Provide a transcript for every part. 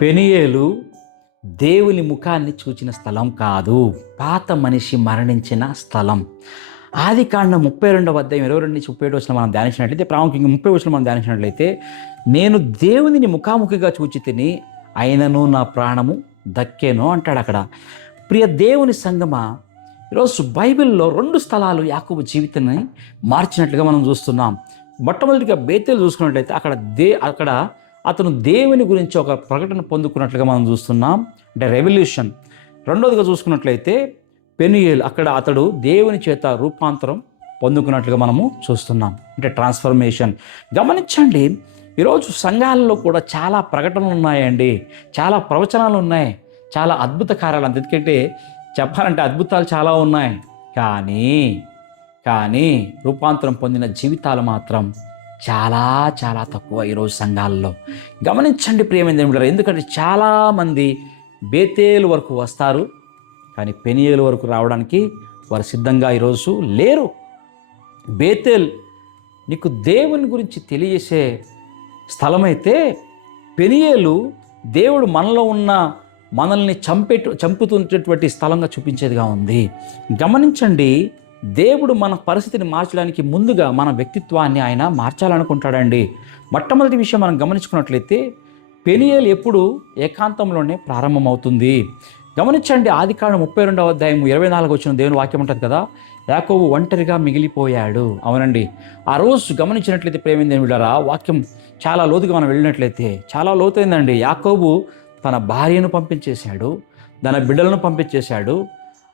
పెనియేలు దేవుని ముఖాన్ని చూచిన స్థలం కాదు, పాత మనిషి మరణించిన స్థలం. ఆదికాండం 32 22 నుంచి 37 వచనం మనం ధ్యానించినట్లయితే, ప్రాముఖ్యంగా 30 వచనం మనం ధ్యానించినట్లయితే, నేను దేవునిని ముఖాముఖిగా చూచి తిని అయినను నా ప్రాణము దక్కేను అంటాడు అక్కడ. ప్రియ దేవుని సంగమా, ఈరోజు బైబిల్లో 2 స్థలాలు యాకోబు జీవితాన్ని మార్చినట్లుగా మనం చూస్తున్నాం. మొట్టమొదటిగా బేతేలు చూసుకున్నట్లయితే అక్కడ అతను దేవుని గురించి ఒక ప్రకటన పొందుకున్నట్లుగా మనం చూస్తున్నాం, అంటే రెవల్యూషన్. రెండవదిగా చూసుకున్నట్లయితే పెనియేలు, అక్కడ అతడు దేవుని చేత రూపాంతరం పొందుకున్నట్లుగా మనము చూస్తున్నాం, అంటే ట్రాన్స్ఫర్మేషన్. గమనించండి, ఈరోజు సంఘాలలో కూడా చాలా ప్రకటనలు ఉన్నాయండి, చాలా ప్రవచనాలు ఉన్నాయి, చాలా అద్భుత కార్యాలు. ఎందుకంటే చెప్పాలంటే అద్భుతాలు చాలా ఉన్నాయి, కానీ రూపాంతరం పొందిన జీవితాలు మాత్రం చాలా చాలా తక్కువ ఈరోజు సంఘాలలో. గమనించండి ప్రియమైన దేవుడు, ఎందుకంటే చాలామంది బేతేలు వరకు వస్తారు, కానీ పెనియేలు వరకు రావడానికి వారు సిద్ధంగా ఈరోజు లేరు. బేతేల్ నీకు దేవుని గురించి తెలియజేసే స్థలమైతే, పెనియేలు దేవుడు మనలో ఉన్న మనల్ని చంపుతున్నటువంటి స్థలంగా చూపించేదిగా ఉంది. గమనించండి, దేవుడు మన పరిస్థితిని మార్చడానికి ముందుగా మన వ్యక్తిత్వాన్ని ఆయన మార్చాలనుకుంటాడండి. మొట్టమొదటి విషయం మనం గమనించుకున్నట్లయితే, పెనియేలు ఎప్పుడు ఏకాంతంలోనే ప్రారంభమవుతుంది. గమనించండి, ఆదికాండం 32 వచ్చిన దేవుని వాక్యం ఉంటుంది కదా, యాకోబు ఒంటరిగా మిగిలిపోయాడు. అవునండి, ఆ రోజు గమనించినట్లయితే ప్రేమింది దేవులారా, వాక్యం చాలా లోతుగా మనం వెళ్ళినట్లయితే చాలా లోతైందండి. యాకోబు తన భార్యను పంపించేశాడు, తన బిడ్డలను పంపించేశాడు,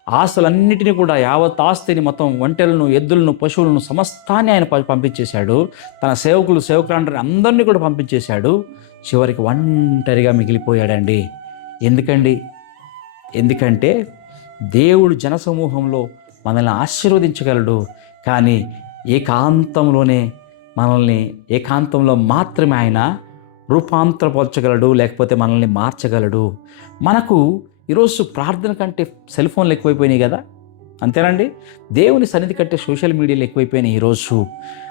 ఆస్తులన్నిటినీ కూడా, యావత్ ఆస్తిని మొత్తం, ఒంటెలను, ఎద్దులను, పశువులను, సమస్తాన్ని ఆయన పంపించేశాడు. తన సేవకులందరినీ అందరినీ కూడా పంపించేశాడు. చివరికి ఒంటరిగా మిగిలిపోయాడండి. ఎందుకంటే దేవుడు జనసమూహంలో మనల్ని ఆశీర్వదించగలడు, కానీ ఏకాంతంలో మాత్రమే ఆయన రూపాంతరపరచగలడు, లేకపోతే మనల్ని మార్చగలడు. మనకు ఈరోజు ప్రార్థన కంటే సెల్ ఫోన్లు ఎక్కువైపోయినాయి కదా, అంతేనండి. దేవుని సన్నిధి కంటే సోషల్ మీడియాలు ఎక్కువైపోయినాయి ఈరోజు.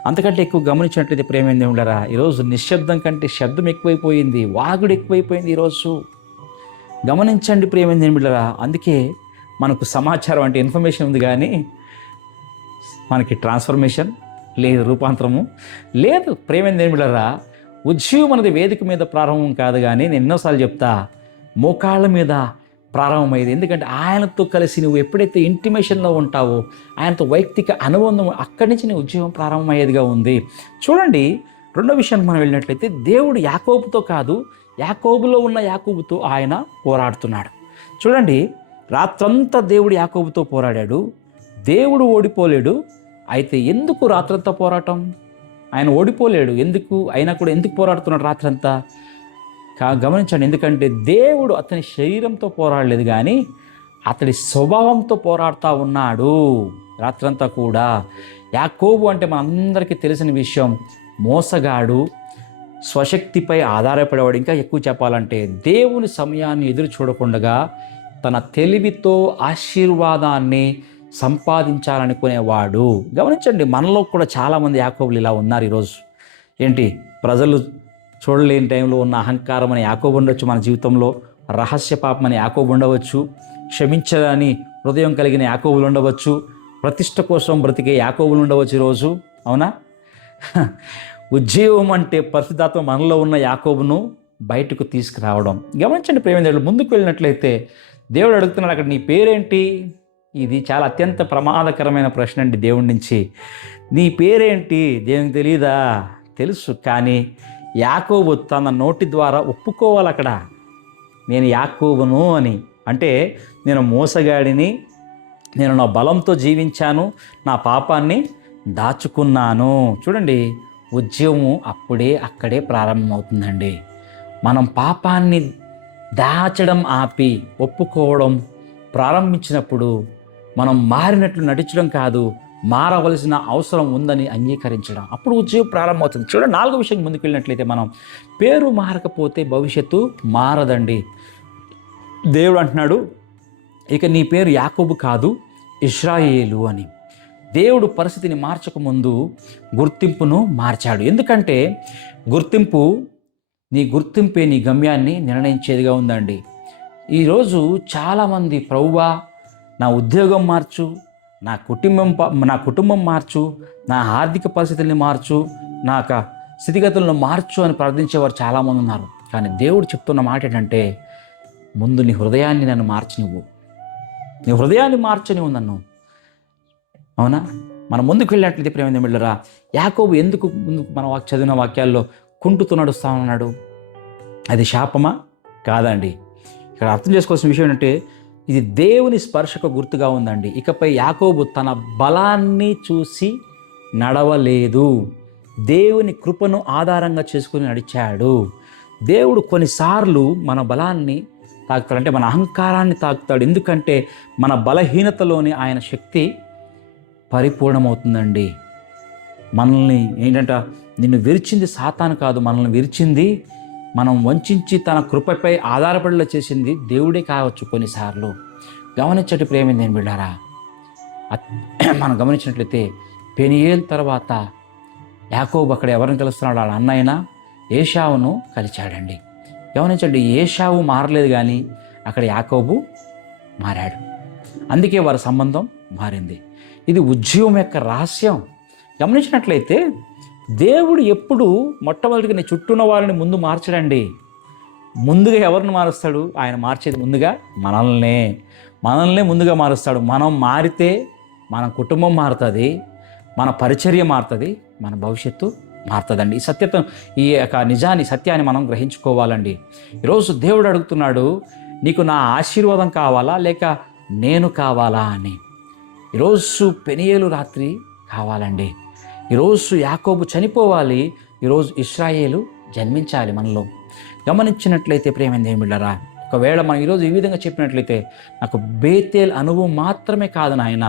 అంతకంటే ఎక్కువ గమనించినట్లయితే ప్రేమేంది ఉండరా, ఈరోజు నిశ్శబ్దం కంటే శబ్దం ఎక్కువైపోయింది, వాగుడు ఎక్కువైపోయింది ఈరోజు. గమనించండి ప్రేమేంది ఉండరా, అందుకే మనకు సమాచారం అంటే ఇన్ఫర్మేషన్ ఉంది, కానీ మనకి ట్రాన్స్ఫర్మేషన్ లేదు, రూపాంతరము లేదు. ప్రేమేంది ఉండరా, ఉద్యోగం అనేది వేదిక మీద ప్రారంభం కాదు, కానీ నేను ఎన్నోసార్లు చెప్తా, మోకాళ్ళ మీద ప్రారంభమయ్యేది. ఎందుకంటే ఆయనతో కలిసి నువ్వు ఎప్పుడైతే ఇంటిమేషన్లో ఉంటావో, ఆయనతో వైయక్తిక అనుబంధం, అక్కడి నుంచి నీ ఉద్యోగం ప్రారంభమయ్యేదిగా ఉంది. చూడండి, రెండో విషయానికి మనం వెళ్ళినట్లయితే, దేవుడు యాకోబుతో కాదు, యాకోబులో ఉన్న యాకోబుతో ఆయన పోరాడుతున్నాడు. చూడండి, రాత్రంతా దేవుడు యాకోబుతో పోరాడాడు, దేవుడు ఓడిపోలేడు. అయితే ఎందుకు రాత్రంతా పోరాటం? ఆయన ఓడిపోలేడు, అయినా కూడా ఎందుకు పోరాడుతున్నాడు రాత్రంతా? గమనించండి, ఎందుకంటే దేవుడు అతని శరీరంతో పోరాడలేదు, కానీ అతడి స్వభావంతో పోరాడుతూ ఉన్నాడు రాత్రంతా కూడా. యాకోబు అంటే మనందరికీ తెలిసిన విషయం, మోసగాడు, స్వశక్తిపై ఆధారపడేవాడు. ఇంకా ఎక్కువ చెప్పాలంటే దేవుని సమయాన్ని ఎదురు చూడకుండా తన తెలివితో ఆశీర్వాదాన్ని సంపాదించాలనుకునేవాడు. గమనించండి, మనలో కూడా చాలామంది యాకోబులు ఇలా ఉన్నారు ఈరోజు. ప్రజలు చూడలేని టైంలో ఉన్న అహంకారం అనే యాకోబు ఉండవచ్చు, మన జీవితంలో రహస్య పాపం అనే యాకోబు ఉండవచ్చు, క్షమించని హృదయం కలిగిన యాకోబులు ఉండవచ్చు, ప్రతిష్ట కోసం బ్రతికే యాకోబులు ఉండవచ్చు ఈరోజు. అవునా? ఉద్యోగం అంటే పరిశుద్ధాత్మ మనలో ఉన్న యాకోబును బయటకు తీసుకురావడం. గమనించండి ప్రేమ, ముందుకు వెళ్ళినట్లయితే దేవుడు అడుగుతున్నాడు అక్కడ, నీ పేరేంటి? ఇది చాలా అత్యంత ప్రమాదకరమైన ప్రశ్న అండి దేవుడి నుంచి. నీ పేరేంటి? దేవునికి తెలియదా? తెలుసు, కానీ యాకోబు తన నోటి ద్వారా ఒప్పుకోవాలి అక్కడ, నేను యాకోబును అని. అంటే నేను మోసగాడిని, నేను నా బలంతో జీవించాను, నా పాపాన్ని దాచుకున్నాను. చూడండి, ఉద్యమం అక్కడే ప్రారంభమవుతుందండి. మనం పాపాన్ని దాచడం ఆపి ఒప్పుకోవడం ప్రారంభించినప్పుడు మనం మారినట్లు నటించడం కాదు, మారవలసిన అవసరం ఉందని అంగీకరించడం, అప్పుడు ఉద్యోగం ప్రారంభమవుతుంది. చూడండి, 4వ విషయం ముందుకు వెళ్ళినట్లయితే, మనం పేరు మారకపోతే భవిష్యత్తు మారదండి. దేవుడు అంటున్నాడు, ఇక నీ పేరు యాకోబు కాదు, ఇశ్రాయేలు అని. దేవుడు పరిస్థితిని మార్చకముందు గుర్తింపును మార్చాడు. ఎందుకంటే గుర్తింపు నీ గుర్తింపే నీ గమ్యాన్ని నిర్ణయించేదిగా ఉందండి. ఈరోజు చాలామంది ప్రభువా నా ఉద్యోగం మార్చు, నా కుటుంబం మార్చు, నా ఆర్థిక పరిస్థితుల్ని మార్చు, నా స్థితిగతులను మార్చు అని ప్రార్థించేవారు చాలామంది ఉన్నారు. కానీ దేవుడు చెప్తున్న మాట ఏంటంటే, ముందు నీ హృదయాన్ని నన్ను మార్చనివ్వు, నీ హృదయాన్ని మార్చనివ్వు నన్ను. అవునా? మనం ముందుకు వెళ్ళినట్లయితే ప్రేమ బిడ్డలారా, యాకోబు ఎందుకు ముందుకు మనం చదివిన వాక్యాల్లో కుంటుతూ నడుస్తా ఉన్నాడు? అది శాపమా? కాదండి. ఇక్కడ అర్థం చేసుకోవాల్సిన విషయం ఏంటంటే, ఇది దేవుని స్పర్శకు గుర్తుగా ఉందండి. ఇకపై యాకోబు తన బలాన్ని చూసి నడవలేదు, దేవుని కృపను ఆధారంగా చేసుకుని నడిచాడు. దేవుడు కొన్నిసార్లు మన బలాన్ని తాకుతాడు, అంటే మన అహంకారాన్ని తాకుతాడు. ఎందుకంటే మన బలహీనతలోని ఆయన శక్తి పరిపూర్ణమవుతుందండి. మనల్ని ఏంటంట, నిన్ను విరిచింది సాతాను కాదు, మనల్ని విరిచింది, మనం వంచి తన కృపపై ఆధారపడేలా చేసింది దేవుడే కావచ్చు. కొన్నిసార్లు గమనించటి ప్రేమ నేను బిడ్డారా, మనం గమనించినట్లయితే పెనియేలు తర్వాత యాకోబు అక్కడ ఎవరిని కలుస్తున్నాడు? వాళ్ళ అన్నయ్యన ఏశావును కలిచాడండి. గమనించండి, ఏశావు మారలేదు కానీ అక్కడ యాకోబు మారాడు. అందుకే వారి సంబంధం మారింది. ఇది ఉద్యోగం యొక్క రహస్యం. గమనించినట్లయితే దేవుడు ఎప్పుడు మొట్టమొదటిగా నీ చుట్టూ ఉన్న వారిని ముందు మార్చడండి. ముందుగా ఎవరిని మారుస్తాడు? ఆయన మార్చేది ముందుగా మనల్నే ముందుగా మారుస్తాడు. మనం మారితే మన కుటుంబం మారుతుంది, మన పరిచర్య మారుతుంది, మన భవిష్యత్తు మారుతుందండి. ఈ యొక్క సత్యాన్ని మనం గ్రహించుకోవాలండి. ఈరోజు దేవుడు అడుగుతున్నాడు, నీకు నా ఆశీర్వాదం కావాలా లేక నేను కావాలా అని. ఈరోజు పెనియేలు రాత్రి కావాలండి. ఈరోజు యాకోబు చనిపోవాలి, ఈరోజు ఇశ్రాయేలు జన్మించాలి మనలో. గమనించినట్లయితే ప్రేమ బిడ్డలారా, ఒకవేళ మనం ఈరోజు ఈ విధంగా చెప్పినట్లయితే, నాకు బేతేల్ అనుభవం మాత్రమే కాదు నాయన,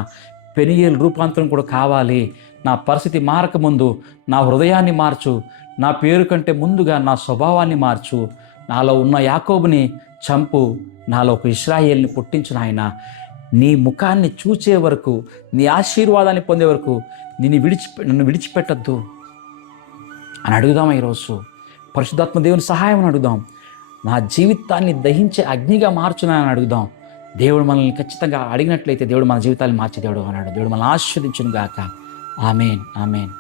పెనియేలు రూపాంతరం కూడా కావాలి. నా పరిస్థితి మారకముందు నా హృదయాన్ని మార్చు, నా పేరు కంటే ముందుగా నా స్వభావాన్ని మార్చు, నాలో ఉన్న యాకోబుని చంపు, నాలో ఒక ఇశ్రాయేల్ని పుట్టించు నాయన. నీ ముఖాన్ని చూచే వరకు, నీ ఆశీర్వాదాన్ని పొందే వరకు నన్ను విడిచిపెట్టద్దు అని అడుగుదాం. ఈరోజు పరిశుద్ధాత్మ దేవుని సహాయం అడుగుదాం. నా జీవితాన్ని దహించే అగ్నిగా మార్చునని అడుగుదాం. దేవుడు మనల్ని ఖచ్చితంగా అడిగినట్లయితే దేవుడు మన జీవితాన్ని మార్చే దేవుడు అన్నాడు. దేవుడు మనల్ని ఆశీర్వదించును గాక. ఆమేన్, ఆమేన్.